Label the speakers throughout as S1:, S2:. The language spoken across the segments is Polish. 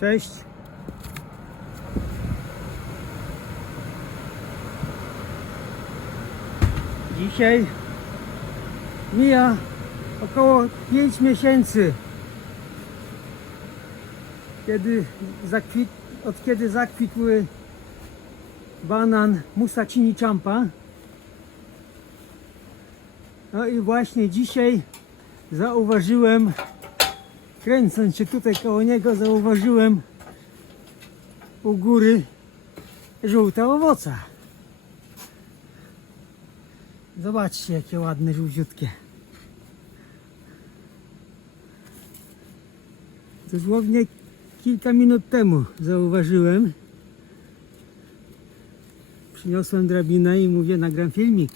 S1: Cześć. Dzisiaj mija około 5 miesięcy, kiedy zakwit, od kiedy zakwitły banan Musacini Champa. No i właśnie dzisiaj zauważyłem, kręcąc się tutaj koło niego, zauważyłem u góry żółte owoce. Zobaczcie, jakie ładne, żółciutkie. Dosłownie kilka minut temu zauważyłem. Przyniosłem drabinę i mówię, nagram filmik.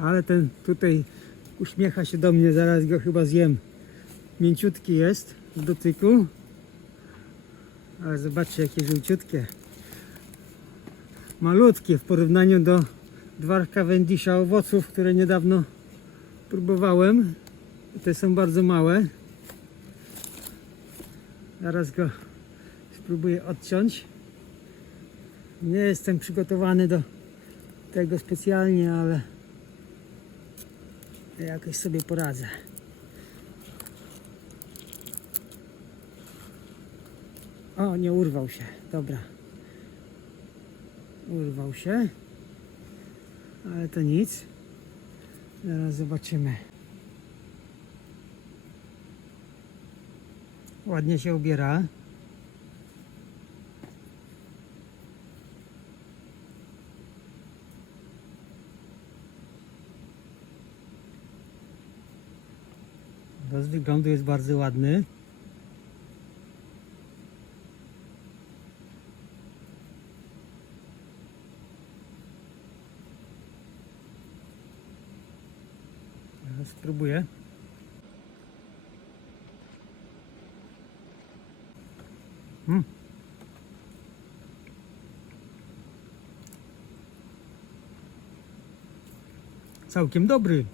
S1: Ale ten tutaj uśmiecha się do mnie, zaraz go chyba zjem. Mięciutki jest w dotyku. Ale zobaczcie, jakie żółciutkie. Malutkie w porównaniu do dwarka Wendisza owoców, które niedawno próbowałem. Te są bardzo małe. Zaraz go spróbuję odciąć. Nie jestem przygotowany do tego specjalnie, ale jakoś sobie poradzę. O, nie urwał się. Dobra. Urwał się. Ale to nic. Zaraz zobaczymy. Ładnie się ubiera. To z wyglądu jest bardzo ładny. Spróbuję. Mm. Całkiem dobry.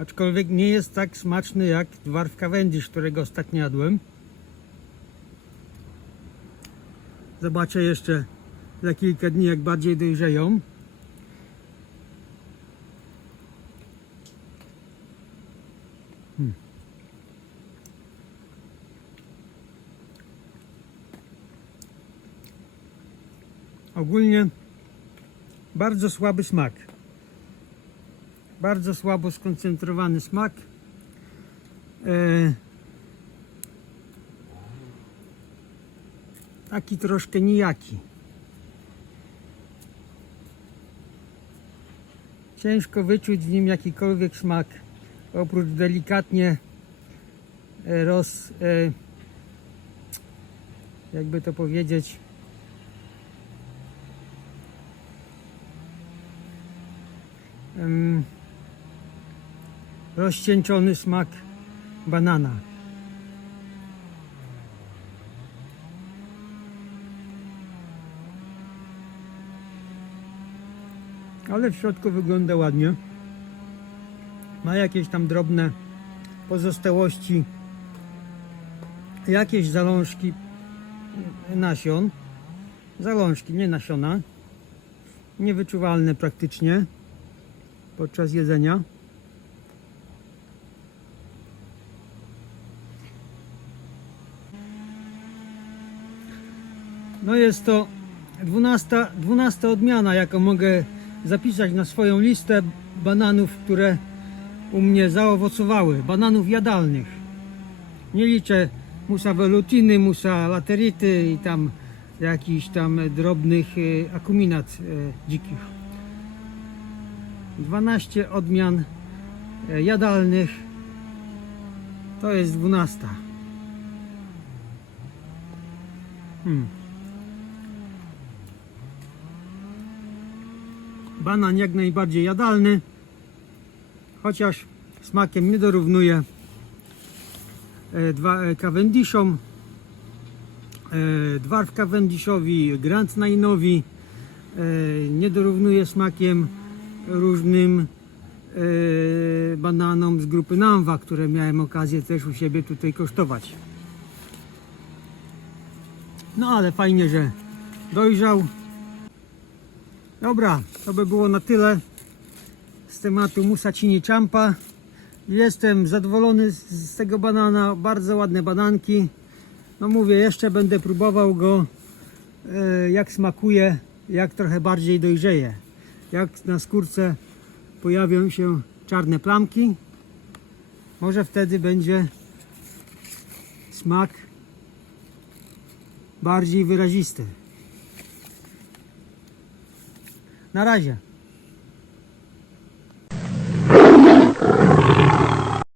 S1: Aczkolwiek nie jest tak smaczny jak dwarf Cavendish, którego ostatnio jadłem. Zobaczę jeszcze za kilka dni, jak bardziej dojrzeją. Hmm. Ogólnie bardzo słaby smak. Bardzo słabo skoncentrowany smak. E, taki troszkę nijaki. Ciężko wyczuć w nim jakikolwiek smak, oprócz delikatnie e, roz, e, jakby to powiedzieć, em, rozcieńczony smak banana. Ale w środku wygląda ładnie. Ma jakieś tam drobne pozostałości, jakieś zalążki nasion. Zalążki, nie nasiona. Niewyczuwalne praktycznie podczas jedzenia. No jest to 12, 12 odmiana, jaką mogę zapisać na swoją listę bananów, które u mnie zaowocowały. Bananów jadalnych. Nie liczę musa velutiny, musa laterity i tam jakichś tam drobnych e, akuminat e, dzikich. 12 odmian e, jadalnych. To jest 12. Hmm. Banan jak najbardziej jadalny, chociaż smakiem nie dorównuje dwa, e, Cavendishom, e, dwarf Cavendishowi, Grand Nine'owi, e, nie dorównuje smakiem różnym bananom z grupy Namwa, które miałem okazję też u siebie tutaj kosztować. No ale fajnie, że dojrzał. Dobra, to by było na tyle z tematu Musacini Champa. Jestem zadowolony z, tego banana, bardzo ładne bananki. No mówię, jeszcze będę próbował go e, jak smakuje, jak trochę bardziej dojrzeje. Jak na skórce pojawią się czarne plamki, może wtedy będzie smak bardziej wyrazisty. Na razie.